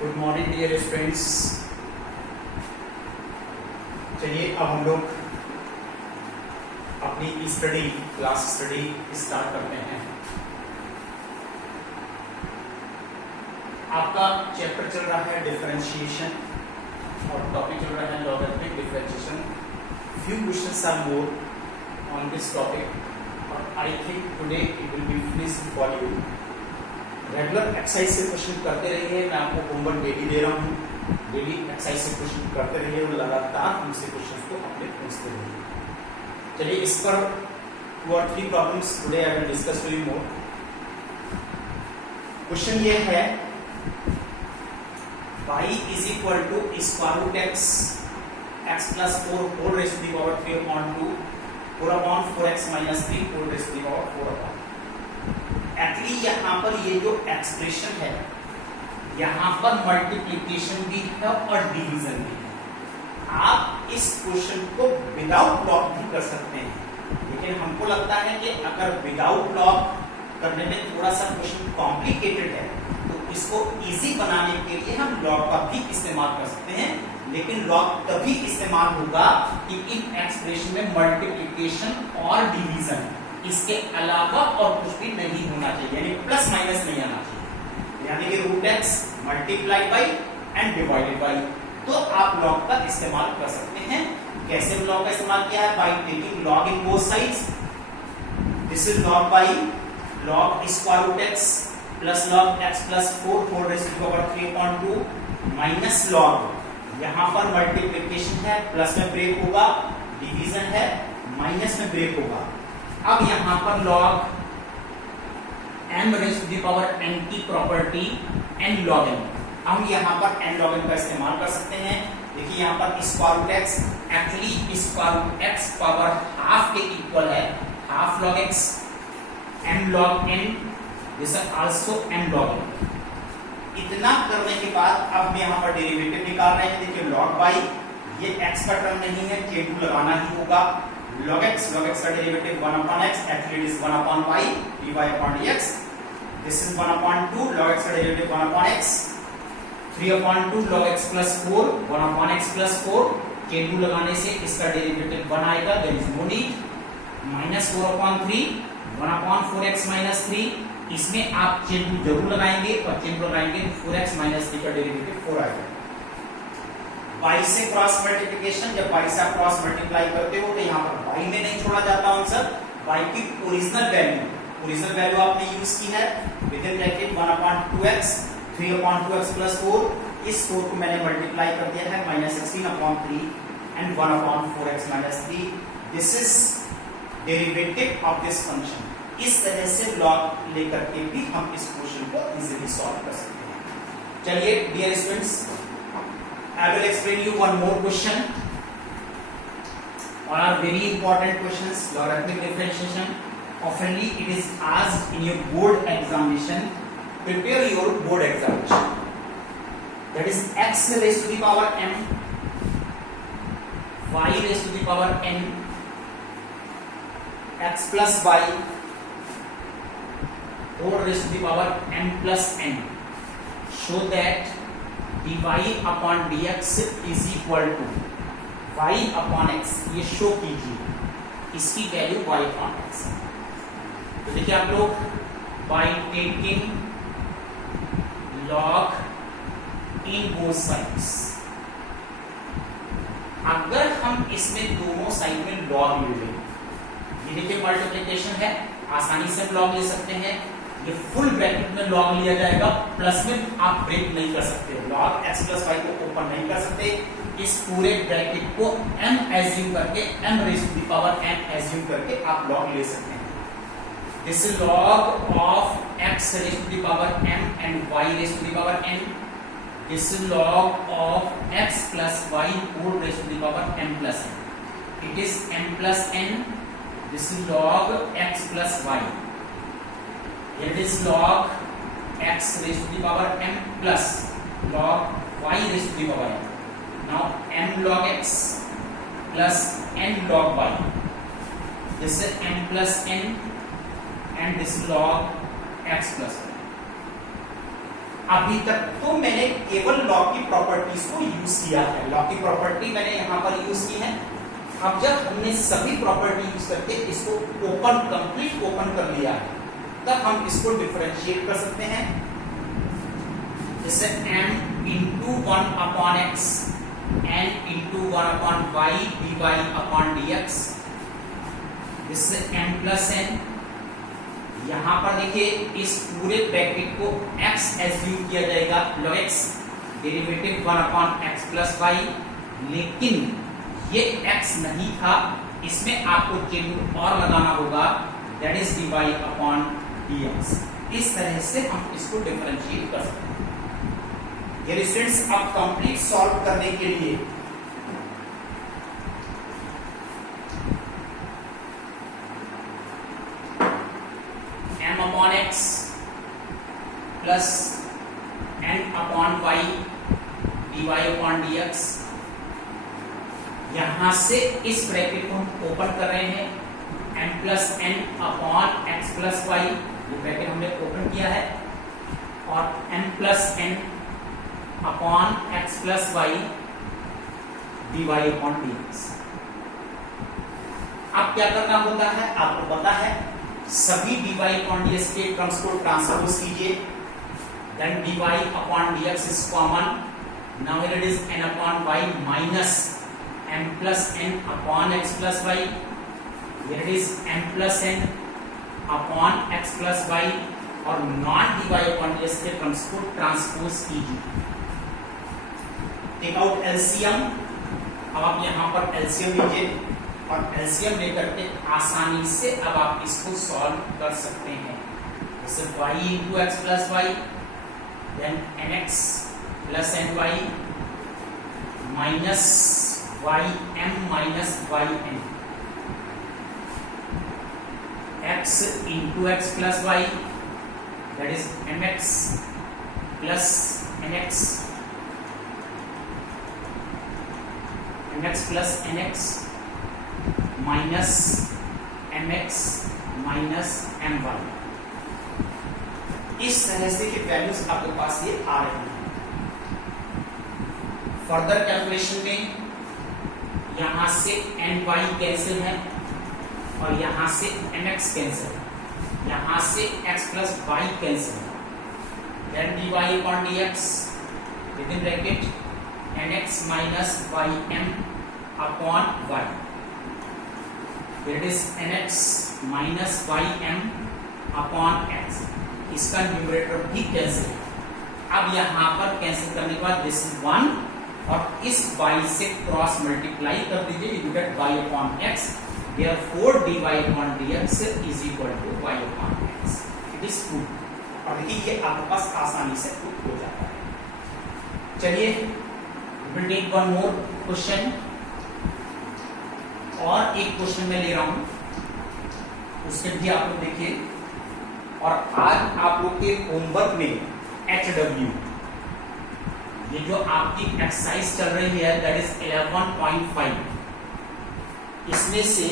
Good morning dear students. चलिए अब हम लोग अपनी क्लास स्टडी स्टार्ट करते हैं। आपका चैप्टर चल रहा है डिफरेंशिएशन और टॉपिक चल रहा है logarithmic differentiation. Few questions are more on this topic और I think today it will be finished for you. Regular exercise से क्वेश्चन करते रहिए। मैं आपको होमवर्क डेली दे रहा हूँ, डेली एक्सरसाइज से क्वेश्चन करते रहिए और लगातार हमसे क्वेश्चन को अपने पूछते रहिए। चलिए इस पर 2 or 3 problems today I will discuss with you more. Question ये है y is equal to square root x plus 4 whole raise to the power 3/2 4/4x minus 3 whole raise to the power 4/। Actually यहाँ पर ये जो expression है यहाँ पर multiplication भी है और डिवीजन भी है। आप इस क्वेश्चन को विदाउट लॉग भी कर सकते हैं, लेकिन हमको लगता है कि अगर विदाउट लॉग करने में थोड़ा सा क्वेश्चन कॉम्प्लिकेटेड है तो इसको इजी बनाने के लिए हम लॉग का भी इस्तेमाल कर सकते हैं। लेकिन लॉग तभी इस्तेमाल होगा कि इन एक्सप्रेशन में मल्टीप्लिकेशन और डिवीजन, इसके अलावा और कुछ भी नहीं होना चाहिए, यानी प्लस माइनस नहीं आना चाहिए, यानी कि root x multiplied by and divided by. तो आप लॉग का इस्तेमाल कर सकते हैं। कैसे लॉग का इस्तेमाल किया है? By taking log in both sides. This is log by log square root x plus log x plus 4 whole raise to the power 3/2 minus log, यहां पर मल्टीप्लिकेशन है, प्लस में ब्रेक होगा, डिवीजन है, माइनस में ब्रेक होगा। अब यहां पर log m raise to the power n की प्रॉपर्टी n log n, हम यहां पर n log n का इस्तेमाल कर सकते हैं। देखिए यहां पर square root x actually square root x power half के इक्वल है, half log x m log n, this is also m log n। इतना करने के बाद अब हम यहां पर डेरिवेटिव निकाल रहे हैं। देखिए log y, ये x का टर्म नहीं है, k2 लगाना ही होगा। log x का derivative 1/x, actually it is 1/y dy/dx. This is 1/2 log x का derivative 1/x, 3/2 log x plus 4 1/x plus 4, k2 लगाने से इसका डेरिवेटिव 1 आएगा, there is no need, minus 4/3 1/4x minus 3, इसमें आप k2 जरूर लगाएंगे और k2 लगाएंगे तो 4x minus 3 का डेरिवेटिव 4 आएगा। y से क्रॉस मल्टीप्लिकेशन, जब y से आप क्रॉस मल्टीप्लाई करते हो तो यहाँ पर y में नहीं छोड़ा जाता आंसर, y की ओरिजिनल वैल्यू आपने यूज की है with in bracket 1/2x 3/2x plus 4, इस 4 को मैंने मल्टीप्लाई कर दिया है -16/3 and 1/4x minus 3। This is derivative of this function. इस तरह से लॉग लेकर के भी हम इस क्वेश्चन को इजीली सॉल्व कर सकते हैं। चलिए dear students, I will explain you one more question. All are very important questions. Logarithmic differentiation. Oftenly it is asked in your board examination. Prepare your board examination. That is x raised to the power m, y raised to the power n, x plus y whole raised to the power m plus n. Show that dy upon dx is equal to y upon x। ये show कीजिए, इसकी value y upon x। तो देखिए आप लोग, by taking log in both sides, अगर हम इसमें दोनों साइड में log ले लें, ये देखिए मल्टीप्लिकेशन है, आसानी से log ले सकते हैं। ये फुल ब्रैकेट में लॉग लिया जाएगा, प्लस में आप ब्रेक नहीं कर सकते, लॉग x प्लस y को ओपन नहीं कर सकते। इस पूरे ब्रैकेट को m एज्यूम करके, m raise to the power m assume करके आप लॉग ले सकते हैं। This is log of x raise to the power m and y raise to the power n। This is log of x plus y whole raise to the power m plus n। It is m plus n। This is log x plus y। It is log x raised to the power m plus log y raised to the power m. Now m log x plus n log y. This is m plus n and this log x plus y. अभी तक तो मैंने केवल log की properties को use किया है, log की प्रॉपर्टी मैंने यहां पर यूज की है। अब जब हमने सभी प्रॉपर्टी यूज करके इसको कंप्लीट ओपन कर लिया है, तब हम इसको डिफरेंशिएट कर सकते हैं। जैसे m into 1/x n into 1/y dy/dx, इससे m प्लस n। यहां पर देखिए इस पूरे ब्रैकेट को x एज्यूम किया जाएगा, log x derivative 1/x plus y, लेकिन ये x नहीं था, इसमें आपको चिन्ह और लगाना होगा, दैट इज dy/dx। इस तरह से हम इसको डिफरेंशिएट कर सकते हैं। ये स्टूडेंट्स अब कंप्लीट सॉल्व करने के लिए m/x प्लस n/y dy/dx, यहां से इस ब्रैकेट को हम ओपन कर रहे हैं, m plus n/x plus y, ये ब्रैकेट हमने ओपन किया है, और m plus n/x plus y dy/dx। अब क्या करना होता है आपको पता है, सभी dy/dx के टर्म्स को ट्रांसपोज कीजिए, then dy/dx is common, now here it is n/y minus m plus n/x plus y, here it is m plus n upon x plus y, और नॉन dy/dx के टर्म्स को transpose कीजिए। Take out LCM, अब आप यहां पर LCM लीजिए, और एलसीएम लेकर के आसानी से अब आप इसको सॉल्व कर सकते हैं। जैसे y into x plus y, then nx plus ny minus ym minus yn, x into x plus y, that is mx plus nx, mx plus nx minus mx minus my। इस तरह से की values आपके पास ये आ रही है। Further calculation में यहां से ny कैंसिल है, और यहां से mx कैंसिल है, यहां से x प्लस y कैंसिल है, then dy/dx within bracket nx minus ym upon y, it is nx minus ym upon x, इसका न्यूमरेटर भी कैंसिल है। अब यहां पर कैंसिल करने के बाद दिस इज 1, और इस y से क्रॉस मल्टीप्लाई कर दीजिए, you get y upon x, therefore dy/dx is equal to y upon x, it is true। और देखिए ये आपके पास आसानी से प्रूफ हो जाता है। चलिए will take one more question, और एक क्वेश्चन मैं ले रहा हूं, उसके भी आप लोग देखिए। और आज आप लोग के होमवर्क में HW, ये जो आपकी एक्सरसाइज चल रही है दैट इज 11.5, इसमें से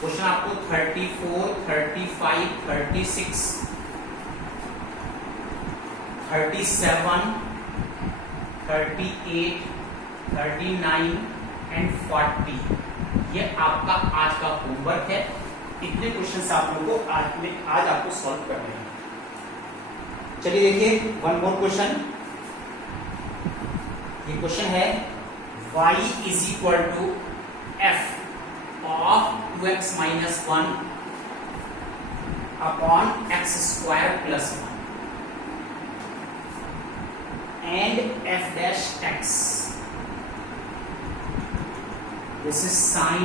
क्वेश्चन आपको 34, 35, 36, 37, 38, 39 एंड 40, ये आपका आज का होमवर्क है। इतने क्वेश्चंस आप लोगों को आज आपको सॉल्व करने हैं। चलिए देखिए वन मोर क्वेश्चन। ये क्वेश्चन है y is equal to f of 2x minus 1 upon x square plus 1 and f dash x, this is sine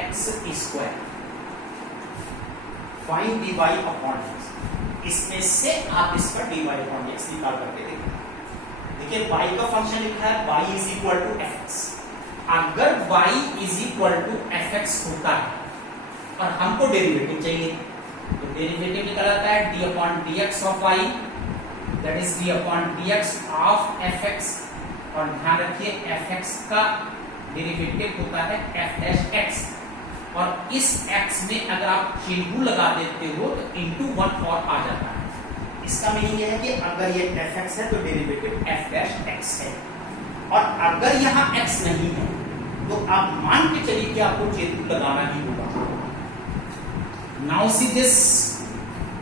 x square, find dy upon x। इसमें से आप इसका dy अपॉन x निकाल करके देखिए। देखिए y का फंक्शन लिखा है y is equal to fx, अगर y is equal to fx होता है और हमको डेरिवेटिव चाहिए, तो डेरिवेटिव निकल आता है d upon dx of y, that is d upon dx of fx, और ध्यान रखिए fx का डेरिवेटिव होता है f डैश x, और इस x में अगर आप चिन्ह लगा देते हो तो इंटू 1 और आ जाता है, इसका मीनिंग यह है कि अगर ये fx है तो डेरिवेटिव f डैश x है, और अगर यहाँ x नहीं है तो आप मान के चलिए कि आपको चेन रूल लगाना ही होगा। नाउ सी दिस,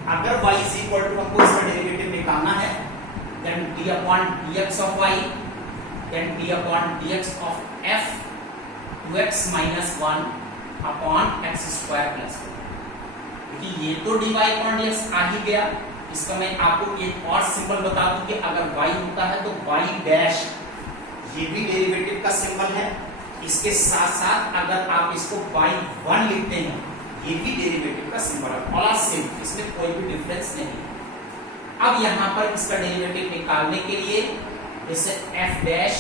अगर y इज इक्वल टू, हमको इसका डेरिवेटिव निकालना है, then d upon dx of y, then d upon dx of f 2x minus 1 upon x square plus 1। क्योंकि ये तो dy अपॉन dx आ ही गया, इसका मैं आपको एक और सिंबल बता दूं कि अगर y होता है तो y डैश, ये भी डेरिवेटिव का सिंबल है, इसके साथ साथ अगर आप इसको y1 लिखते हैं, ये भी डेरिवेटिव का सिंबल है, ऑल आर सेम, इसमें कोई भी डिफरेंस नहीं है। अब यहां पर इसका डेरिवेटिव निकालने के लिए जैसे f dash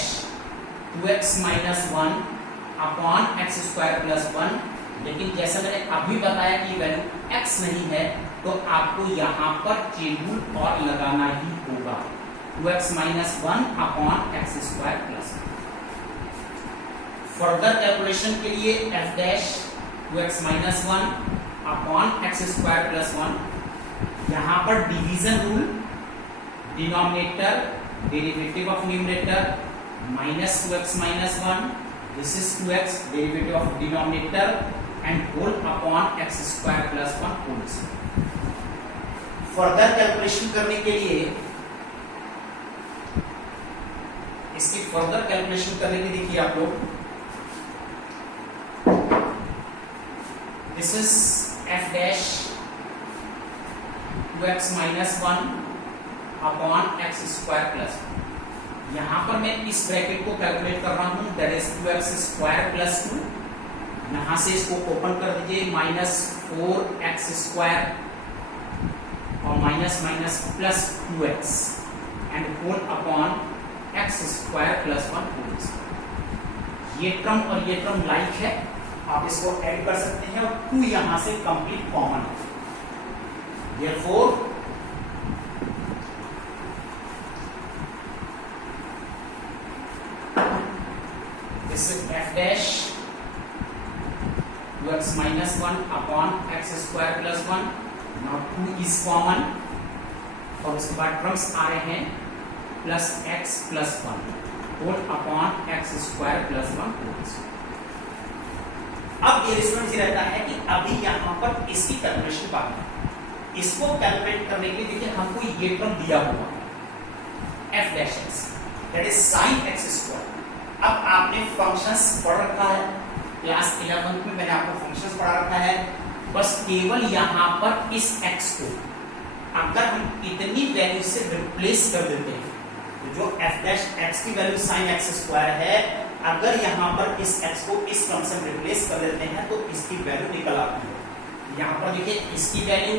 2x minus 1 upon x square plus 1, लेकिन जैसे मैंने अभी बताया कि वैल्यू x नहीं है तो आपको यहाँ पर चेन रूल और लगाना ही होगा, 2x minus 1 upon x square plus 1। Further calculation के लिए f dash 2x minus 1 upon x square plus 1, यहाँ पर division rule, denominator derivative of numerator minus 2x minus 1, this is 2x derivative of denominator and whole upon x square plus 1 whole square. Further calculation करने के लिए, इसकी further calculation करने के लिए देखिए आप लोग, this is f dash 2x minus 1 upon x square plus 1। यहां पर मैं इस ब्रैकेट को कैलकुलेट कर रहा हूं, that is 2x square plus 2, यहां से इसको ओपन कर दीजिए, माइनस 4x स्क्वायर और minus minus plus 2x and whole upon x square plus 1 whole square. ये टर्म और ये टर्म लाइक है, आप इसको ऐड कर सकते हैं, और 2 यहां से कंप्लीट कॉमन है, therefore this is f dash 2x minus 1 upon x square plus 1, now 2 is common, और उसके बाद टर्म्स आ रहे हैं plus x plus 1 whole upon x square plus 1 whole square. अब ये रिजल्ट ये रहता है कि अभी यहाँ पर इसकी कैलकुलेशन बाकी है, इसको कैलकुलेट करने के लिए देखिए हमको ये टर्म दिया हुआ है f dash x, that is sin x square. अब आपने फंक्शंस पढ़ रखा है, क्लास 11 में मैंने आपको फंक्शंस पढ़ा रखा है, बस केवल यहाँ पर इस x को अगर हम इतनी वैल्यू से रिप्लेस कर देते हैं, तो जो f डैश x की वैल्यू sin x स्क्वायर है, अगर यहाँ पर इस x को इस टर्म से रिप्लेस कर देते हैं तो इसकी वैल्यू निकल आती है। यहाँ पर देखिए इसकी वैल्यू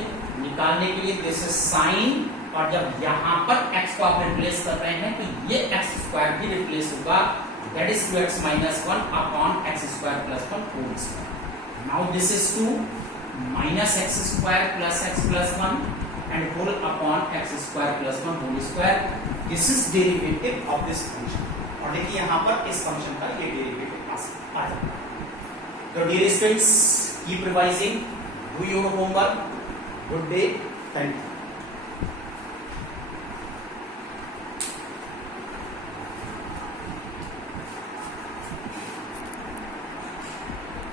निकालने के लिए दिस इज sin, और जब यहाँ पर x को आप रिप्लेस कर रहे हैं तो ये x स्क्वायर भी रिप्लेस होगा, that is 2x minus 1 upon x square plus 1 whole square. Now this is 2 minus x square plus x plus 1 and whole upon x square plus 1 whole square. This is derivative of this function. और देखिए यहाँ पर इस function का ये derivative आ जाता है। तो dear students, keep revising, do your homework. Good day, thank you.